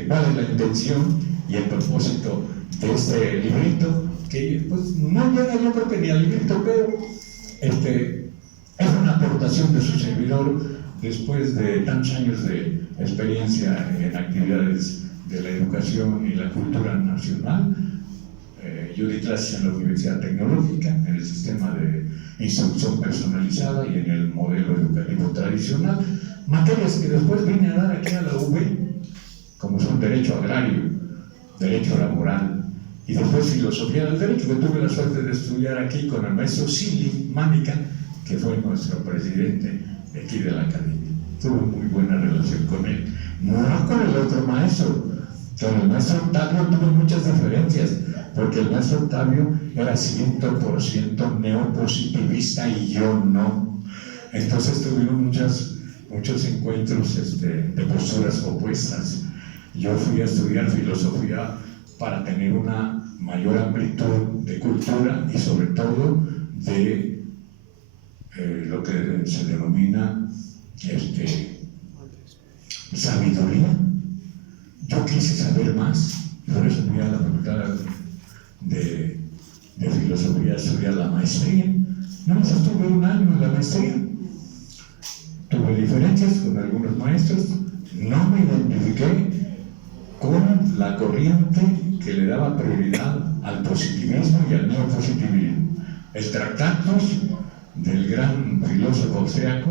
¿Cuál es la intención y el propósito de este librito? que pues no llega yo creo que ni al límite, pero es una aportación de su servidor después de tantos años de experiencia en actividades de la educación y la cultura nacional. Yo di clases en la Universidad Tecnológica, en el sistema de instrucción personalizada y en el modelo educativo tradicional, materias que después vine a dar aquí a la UB, como son derecho agrario, derecho laboral y después filosofía del derecho, que tuve la suerte de estudiar aquí con el maestro Silly Mánica, que fue nuestro presidente de aquí de la academia. Tuve muy buena relación con él, no con el otro maestro. Con el maestro Octavio tuve muchas diferencias, porque el maestro Octavio era 100% neopositivista y yo no. Entonces tuvimos muchos encuentros de posturas opuestas. Yo fui a estudiar filosofía para tener una mayor amplitud de cultura y sobre todo de lo que se denomina sabiduría. Yo quise saber más, por eso fui a la facultad de filosofía a estudiar la maestría. No más estuve un año en la maestría. Tuve diferencias con algunos maestros, no me identifiqué con la corriente que le daba prioridad al positivismo y al neopositivismo. El Tractatus del gran filósofo austriaco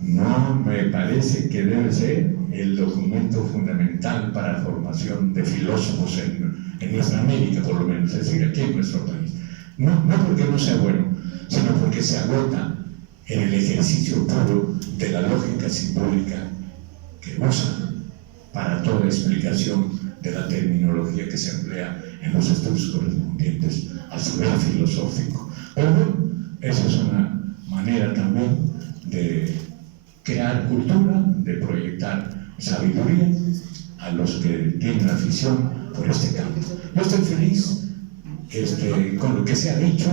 no me parece que debe ser el documento fundamental para la formación de filósofos en nuestra América, por lo menos, es decir, aquí en nuestro país. No porque no sea bueno, sino porque se agota en el ejercicio puro de la lógica simbólica que usa para toda explicación de la terminología que se emplea en los estudios correspondientes a su ver filosófico. Pero bueno, esa es una manera también de crear cultura, de proyectar sabiduría a los que tienen afición por este campo. Yo estoy feliz con lo que se ha dicho.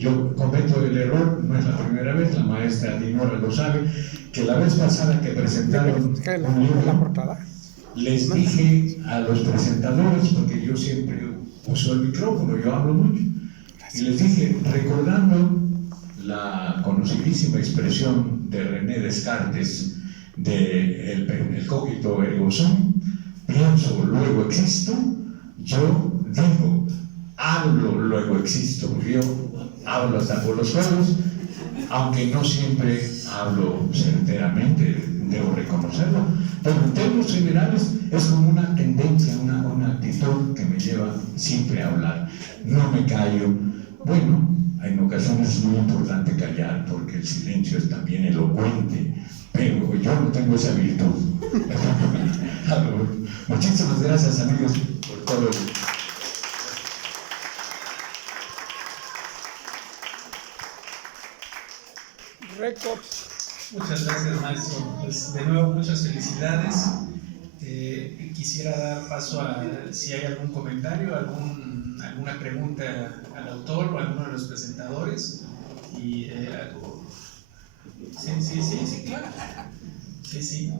Yo cometo el error, no es la primera vez, la maestra Dinora lo sabe, que la vez pasada que presentaron un libro, les dije a los presentadores, porque yo siempre uso el micrófono, yo hablo mucho, y les dije, recordando la conocidísima expresión de René Descartes de el cogito ergo sum, pienso, luego existo, yo digo, hablo, luego existo, yo hablo hasta por los codos, aunque no siempre hablo certeramente, debo reconocerlo, pero en términos generales es como una tendencia, una actitud que me lleva siempre a hablar, no me callo. Bueno, en ocasiones es muy importante callar porque el silencio es también elocuente, pero yo no tengo esa virtud. Muchísimas gracias, amigos, por todo. Muchas gracias, maestro. Pues de nuevo, muchas felicidades. Quisiera dar paso a si hay algún comentario, alguna pregunta al autor o a alguno de los presentadores. Y sí, claro. Sí.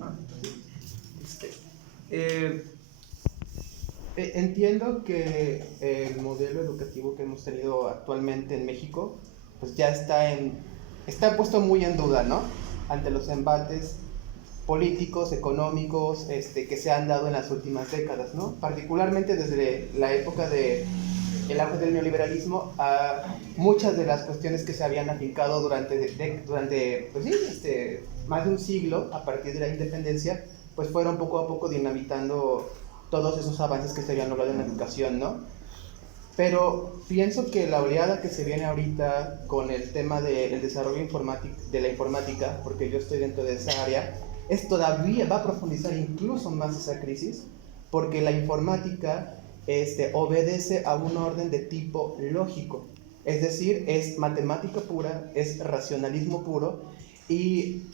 Entiendo que el modelo educativo que hemos tenido actualmente en México, pues ya está puesto muy en duda, ¿no? Ante los embates políticos, económicos, que se han dado en las últimas décadas, ¿no? Particularmente desde la época del auge del neoliberalismo, a muchas de las cuestiones que se habían afincado durante pues sí, más de un siglo, a partir de la independencia, pues fueron poco a poco dinamitando todos esos avances que se habían logrado en la educación, ¿no? Pero pienso que la oleada que se viene ahorita con el tema del desarrollo de la informática, porque yo estoy dentro de esa área, todavía va a profundizar incluso más esa crisis, porque la informática obedece a un orden de tipo lógico, es decir, es matemática pura, es racionalismo puro, y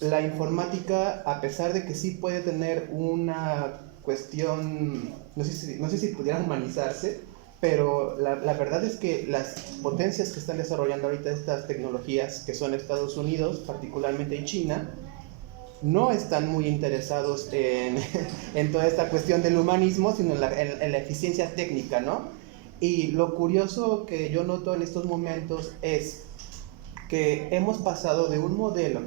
la informática, a pesar de que sí puede tener una cuestión, no sé si pudiera humanizarse, pero la verdad es que las potencias que están desarrollando ahorita estas tecnologías, que son Estados Unidos, particularmente y China, no están muy interesados en toda esta cuestión del humanismo, sino en la eficiencia técnica, ¿no? Y lo curioso que yo noto en estos momentos es que hemos pasado de un modelo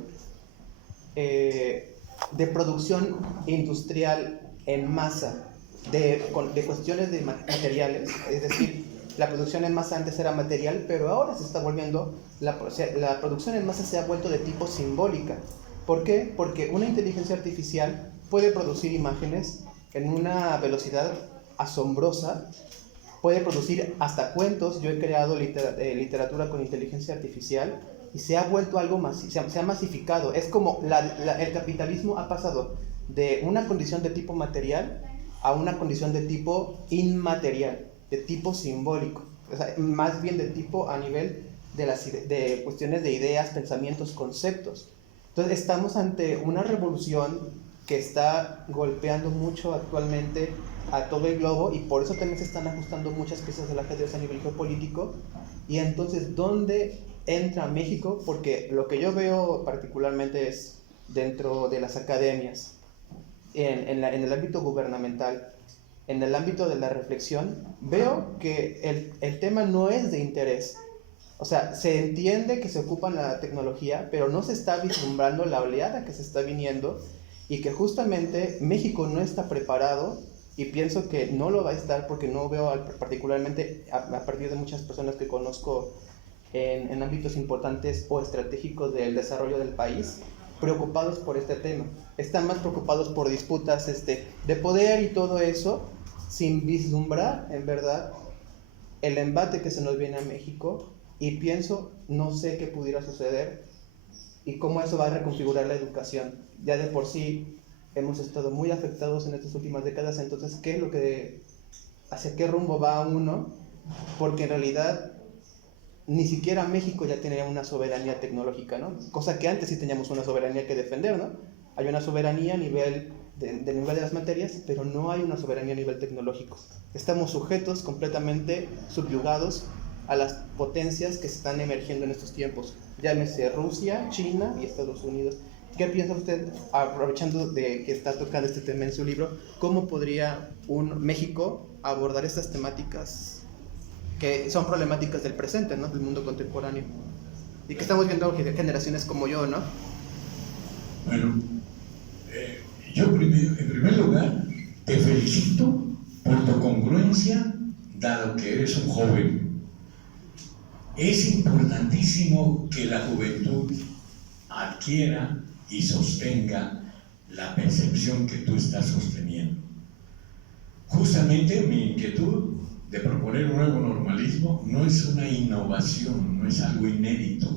de producción industrial en masa, de cuestiones de materiales, es decir, la producción en masa antes era material, pero ahora se está volviendo, la producción en masa se ha vuelto de tipo simbólica. ¿Por qué? Porque una inteligencia artificial puede producir imágenes en una velocidad asombrosa, puede producir hasta cuentos. Yo he creado literatura con inteligencia artificial y se ha vuelto algo más, se ha masificado. Es como el capitalismo ha pasado de una condición de tipo material a una condición de tipo inmaterial, de tipo simbólico, o sea, más bien de tipo a nivel de cuestiones de ideas, pensamientos, conceptos. Entonces estamos ante una revolución que está golpeando mucho actualmente a todo el globo, y por eso también se están ajustando muchas piezas del ajedrez a nivel geopolítico. Y entonces, ¿dónde entra México? Porque lo que yo veo particularmente es dentro de las academias, en el ámbito gubernamental, en el ámbito de la reflexión, veo que el tema no es de interés. O sea, se entiende que se ocupa la tecnología, pero no se está vislumbrando la oleada que se está viniendo, y que justamente México no está preparado, y pienso que no lo va a estar, porque no veo particularmente a partir de muchas personas que conozco en ámbitos importantes o estratégicos del desarrollo del país, preocupados por este tema. Están más preocupados por disputas de poder y todo eso, sin vislumbrar en verdad el embate que se nos viene a México. Y pienso, no sé qué pudiera suceder y cómo eso va a reconfigurar la educación. Ya de por sí hemos estado muy afectados en estas últimas décadas. Entonces, ¿hacia qué rumbo va uno? Porque en realidad ni siquiera México ya tenía una soberanía tecnológica, ¿no? Cosa que antes sí teníamos una soberanía que defender, ¿no? Hay una soberanía a nivel de las materias, pero no hay una soberanía a nivel tecnológico. Estamos sujetos, completamente subyugados a las potencias que se están emergiendo en estos tiempos. Llámese Rusia, China y Estados Unidos. ¿Qué piensa usted, aprovechando de que está tocando este tema en su libro, cómo podría México abordar estas temáticas que son problemáticas del presente, ¿no? Del mundo contemporáneo, y que estamos viendo generaciones como yo, ¿no? Bueno, yo en primer lugar te felicito por tu congruencia, dado que eres un joven. Es importantísimo que la juventud adquiera y sostenga la percepción que tú estás sosteniendo. Justamente mi inquietud de proponer un nuevo normalismo no es una innovación, no es algo inédito,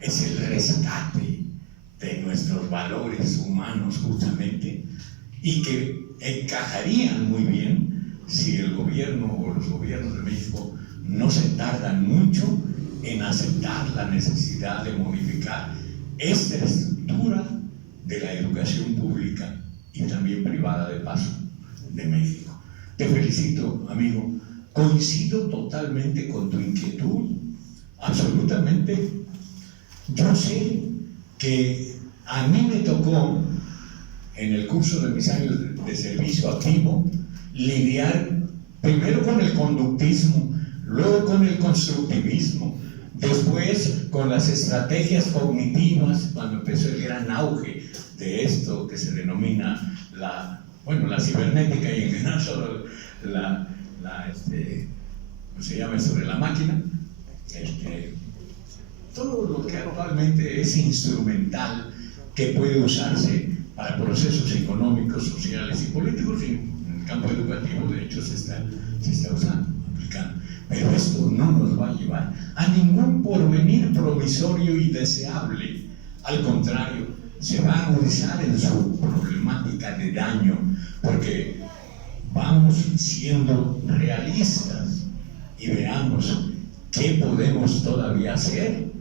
es el rescate de nuestros valores humanos justamente, y que encajarían muy bien si el gobierno o los gobiernos de México no se tardan mucho en aceptar la necesidad de modificar esta estructura de la educación pública y también privada de paso de México. Te felicito, amigo. Coincido totalmente con tu inquietud, absolutamente. Yo sé que a mí me tocó, en el curso de mis años de servicio activo, lidiar primero con el conductismo, luego con el constructivismo, después con las estrategias cognitivas, cuando empezó el gran auge de esto que se denomina la cibernética, y en general solo ¿cómo se llama? Sobre la máquina. Todo lo que actualmente es instrumental, que puede usarse para procesos económicos, sociales y políticos, y en el campo educativo de hecho se está usando, aplicando. Pero esto no nos va a llevar a ningún porvenir provisorio y deseable. Al contrario, se va a agudizar en su problemática de daño, porque vamos siendo realistas y veamos qué podemos todavía hacer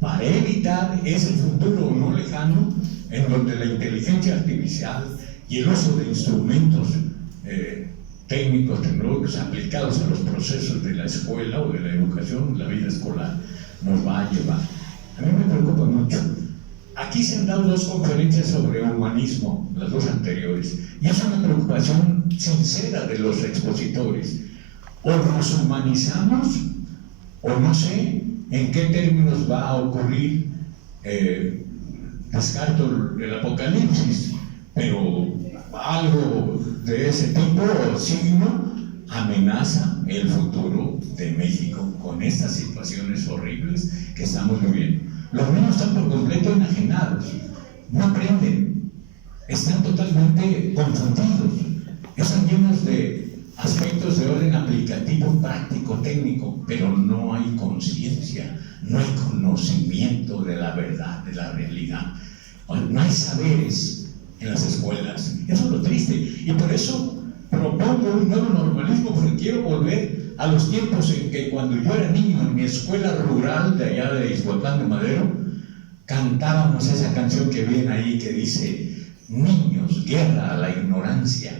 para evitar ese futuro no lejano en donde la inteligencia artificial y el uso de instrumentos técnicos, tecnológicos aplicados a los procesos de la escuela o de la educación, la vida escolar, nos va a llevar. A mí me preocupa mucho aquí se han dado 2 conferencias sobre humanismo, las 2 anteriores, y es una preocupación sincera de los expositores. O nos humanizamos, o no sé en qué términos va a ocurrir, descarto el apocalipsis, pero algo de ese tipo o signo amenaza el futuro de México con estas situaciones horribles que estamos viviendo. Los niños están por completo enajenados, no aprenden, están totalmente confundidos, están llenos de aspectos de orden aplicativo, práctico, técnico, pero no hay conciencia, no hay conocimiento de la verdad, de la realidad, no hay saberes en las escuelas. Eso es lo triste, y por eso propongo un nuevo normalismo, porque quiero volver a los tiempos en que cuando yo era niño en mi escuela rural de allá de Ixhuatlán de Madero, cantábamos esa canción que viene ahí que dice: niños, guerra a la ignorancia.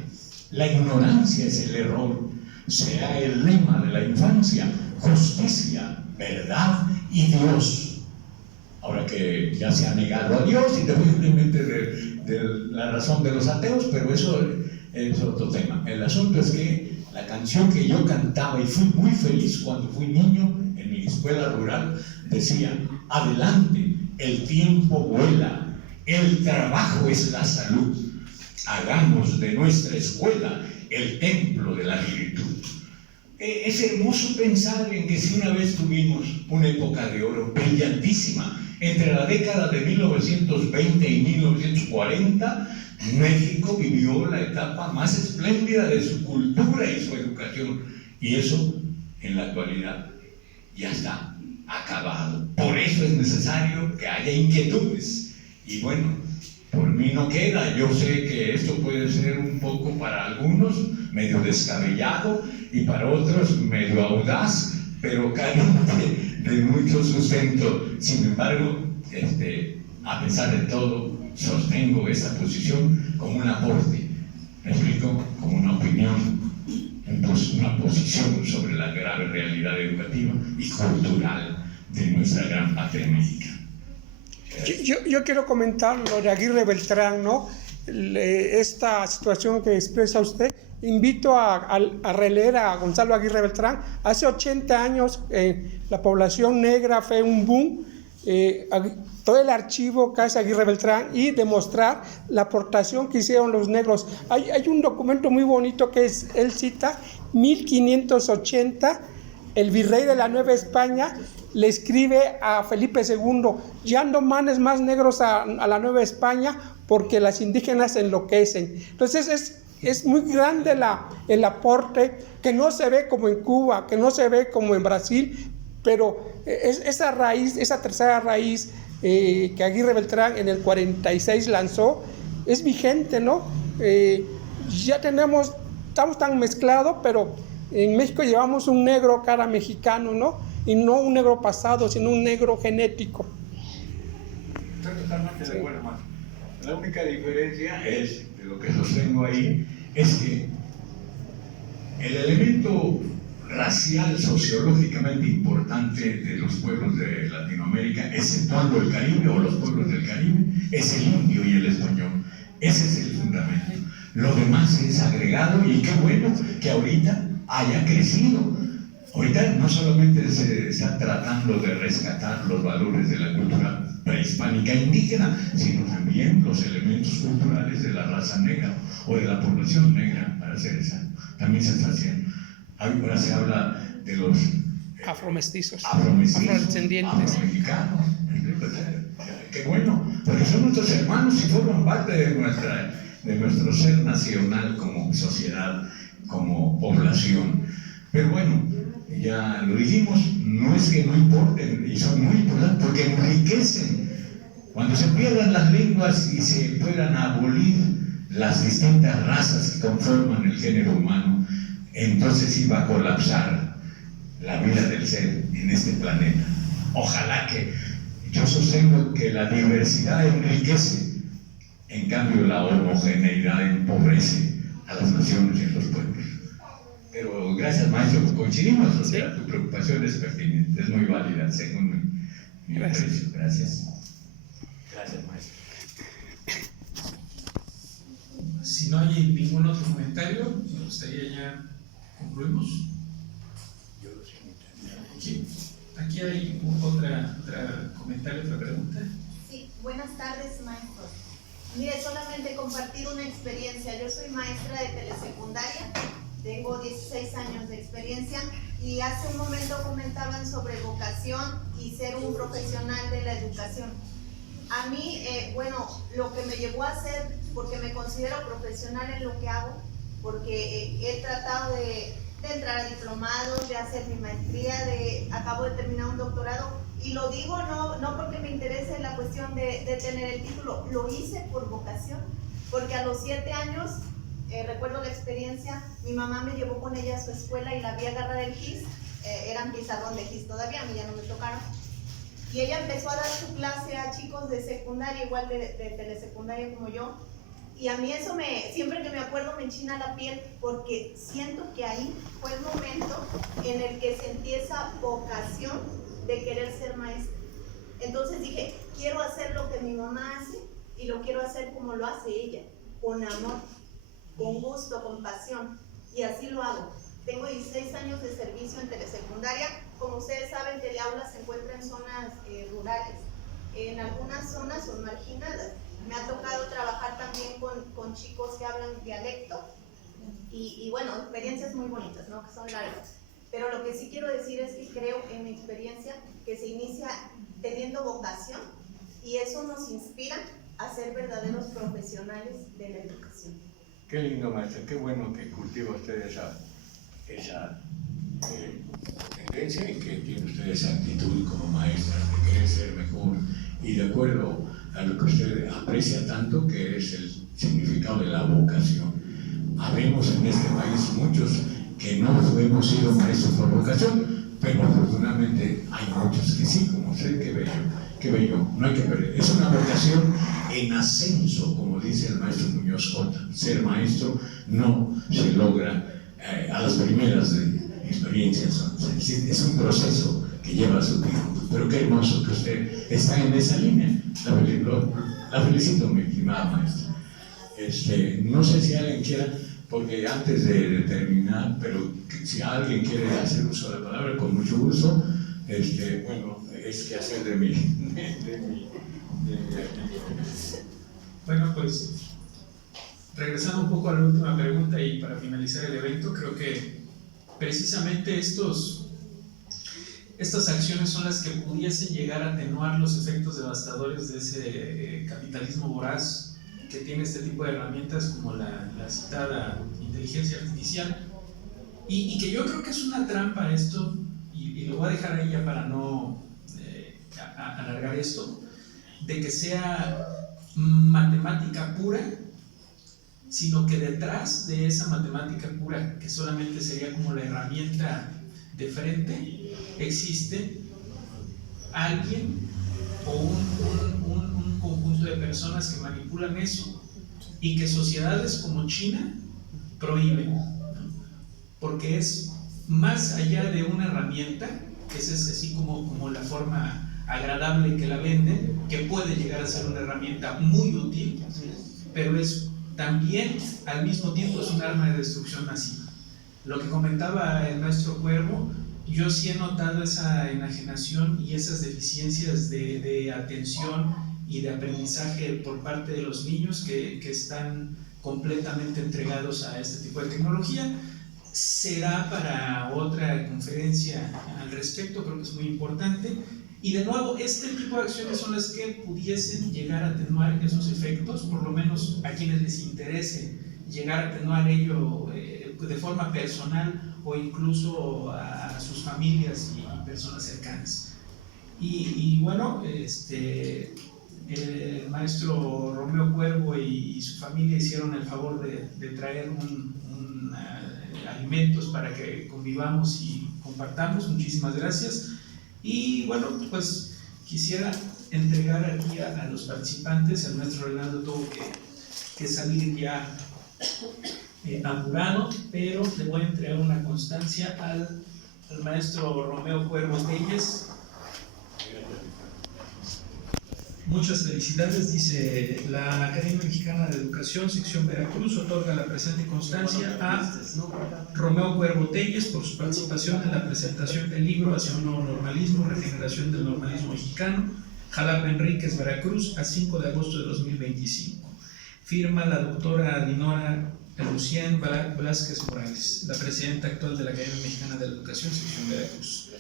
La ignorancia es el error, será el lema de la infancia: justicia, verdad y Dios. Ahora que ya se ha negado a Dios, independientemente de la razón de los ateos, pero eso es otro tema. El asunto es que la canción que yo cantaba y fui muy feliz cuando fui niño en mi escuela rural decía: adelante, el tiempo vuela, el trabajo es la salud, hagamos de nuestra escuela el templo de la virtud. Es hermoso pensar en que si una vez tuvimos una época de oro brillantísima, entre la década de 1920 y 1940, México vivió la etapa más espléndida de su cultura y su educación, y eso en la actualidad ya está acabado. Por eso es necesario que haya inquietudes, y bueno, por mí no queda. Yo sé que esto puede ser un poco para algunos medio descabellado y para otros medio audaz, pero carente de mucho sustento. Sin embargo, a pesar de todo, sostengo esta posición como un aporte, me explico, como una opinión, una posición sobre la grave realidad educativa y cultural de nuestra gran patria mexicana. Yo quiero comentar lo de Aguirre Beltrán, ¿no? Esta situación que expresa usted. Invito a releer a Gonzalo Aguirre Beltrán. Hace 80 años la población negra fue un boom. Todo el archivo que hace Aguirre Beltrán y demostrar la aportación que hicieron los negros. Hay un documento muy bonito que él cita, 1580, el virrey de la Nueva España le escribe a Felipe II: ya no mandes más negros a la Nueva España porque las indígenas enloquecen. Entonces es muy grande el aporte, que no se ve como en Cuba, que no se ve como en Brasil, pero esa raíz, esa tercera raíz que Aguirre Beltrán en el 46 lanzó, es vigente, ¿no? Ya estamos tan mezclados, pero en México llevamos un negro cara mexicano, ¿no? Y no un negro pasado, sino un negro genético. Estoy totalmente de acuerdo, hermano. La única diferencia es, de lo que sostengo ahí, es que el elemento racial sociológicamente importante de los pueblos de Latinoamérica, exceptuando el Caribe o los pueblos del Caribe, es el indio y el español. Ese es el fundamento. Lo demás es agregado, y qué bueno que ahorita haya crecido. Ahorita no solamente se está tratando de rescatar los valores de la cultura prehispánica e indígena, sino también los elementos culturales de la raza negra o de la población negra, para ser exacto. También se está haciendo. Ahora se habla de los Afromestizos, afrodescendientes, afromexicanos. Qué bueno, porque son nuestros hermanos y forman parte de nuestro ser nacional como sociedad, como población. Pero bueno, ya lo dijimos, no es que no importen, y son muy importantes porque enriquecen. Cuando se pierdan las lenguas y se puedan abolir las distintas razas que conforman el género humano, entonces sí va a colapsar la vida del ser en este planeta. Ojalá que yo sostengo que la diversidad enriquece, en cambio la homogeneidad empobrece a las naciones y a los pueblos. Pero gracias, maestro, coincidimos, o sea, tu preocupación es pertinente, es muy válida según mi aprecio. Gracias. Gracias, maestro. Si no hay ningún otro comentario, me gustaría ya concluimos. Sí. Aquí hay otra comentario, otra pregunta. Sí, buenas tardes, maestros. Mire, solamente compartir una experiencia. Yo soy maestra de telesecundaria, tengo 16 años de experiencia y hace un momento comentaban sobre vocación y ser un profesional de la educación. A mí, bueno, lo que me llevó a ser, porque me considero profesional en lo que hago, porque he tratado de entrar a diplomados, de hacer mi maestría, acabo de terminar un doctorado, y lo digo no porque me interese la cuestión de tener el título, lo hice por vocación, porque a los 7 años, recuerdo la experiencia, mi mamá me llevó con ella a su escuela y la vi agarrar el GIS, eran pizarrón de GIS todavía, a mí ya no me tocaron, y ella empezó a dar su clase a chicos de secundaria, igual de telesecundaria como yo, y a mí eso siempre que me acuerdo me enchina la piel, porque siento que ahí fue el momento en el que sentí esa vocación de querer ser maestra. Entonces dije, quiero hacer lo que mi mamá hace y lo quiero hacer como lo hace ella, con amor, con gusto, con pasión, y así lo hago. Tengo 16 años de servicio en telesecundaria. Como ustedes saben, Teleaula se encuentra en zonas rurales. En algunas zonas son marginadas. Me ha tocado trabajar también con chicos que hablan dialecto y bueno, experiencias muy bonitas, ¿no? Que son largas. Pero lo que sí quiero decir es que creo en mi experiencia que se inicia teniendo vocación y eso nos inspira a ser verdaderos profesionales de la educación. Qué lindo, maestra, qué bueno que cultiva usted esa tendencia y que tiene usted esa actitud como maestra de querer ser mejor y de acuerdo a lo que usted aprecia tanto, que es el significado de la vocación. Habemos en este país muchos que no hemos sido maestros por vocación, pero afortunadamente hay muchos que sí, como usted. Qué bello, no hay que perder. Es una vocación en ascenso, como dice el maestro Muñoz J. Ser maestro no se logra a las primeras experiencias, es un proceso que lleva su tiempo. Pero qué hermoso que usted está en esa línea. La felicito, mi estimada maestra. No sé si alguien quiera, porque antes de terminar, pero si alguien quiere hacer uso de la palabra, con mucho gusto, bueno, es que hacer de mi Bueno, pues regresando un poco a la última pregunta y para finalizar el evento, creo que precisamente estas acciones son las que pudiesen llegar a atenuar los efectos devastadores de ese capitalismo voraz que tiene este tipo de herramientas como la citada inteligencia artificial y que yo creo que es una trampa esto y lo voy a dejar ahí ya para no alargar esto, de que sea matemática pura, sino que detrás de esa matemática pura, que solamente sería como la herramienta de frente, existe alguien o un conjunto de personas que manipulan eso y que sociedades como China prohíben, ¿no? Porque es más allá de una herramienta, que es así como la forma agradable que la venden, que puede llegar a ser una herramienta muy útil, pero es también al mismo tiempo es un arma de destrucción masiva. Lo que comentaba el maestro Cuervo, yo sí he notado esa enajenación y esas deficiencias de atención y de aprendizaje por parte de los niños que están completamente entregados a este tipo de tecnología. Será para otra conferencia al respecto, creo que es muy importante. Y de nuevo, este tipo de acciones son las que pudiesen llegar a atenuar esos efectos, por lo menos a quienes les interese llegar a atenuar ello de forma personal o incluso a sus familias y personas cercanas. Y bueno, el maestro Romeo Cuervo y su familia hicieron el favor de traer alimentos para que convivamos y compartamos. Muchísimas gracias. Y bueno, pues quisiera entregar aquí a los participantes. El maestro Reinaldo tuvo que salir ya apurado, pero le voy a entregar una constancia al maestro Romeo Cuervo Telles. Muchas felicidades, dice la Academia Mexicana de Educación, sección Veracruz, otorga la presente constancia a Romeo Cuervo Telles por su participación en la presentación del libro Hacia un nuevo normalismo, regeneración del normalismo mexicano, Jalapa Enríquez, Veracruz, a 5 de agosto de 2025. Firma la doctora Dinora Lucien Velázquez Morales, la presidenta actual de la Academia Mexicana de la Educación, sección Veracruz.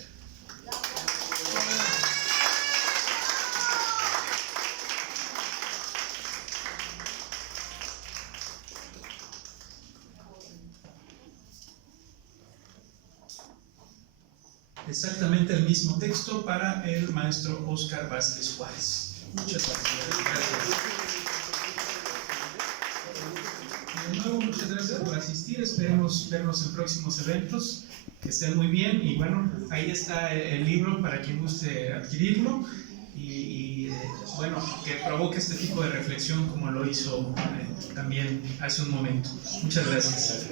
Exactamente el mismo texto para el maestro Óscar Vázquez Juárez. Muchas gracias. De nuevo, muchas gracias por asistir. Esperemos vernos en próximos eventos. Que estén muy bien. Y bueno, ahí está el libro para quien guste adquirirlo. Y bueno, que provoque este tipo de reflexión como lo hizo también hace un momento. Muchas gracias.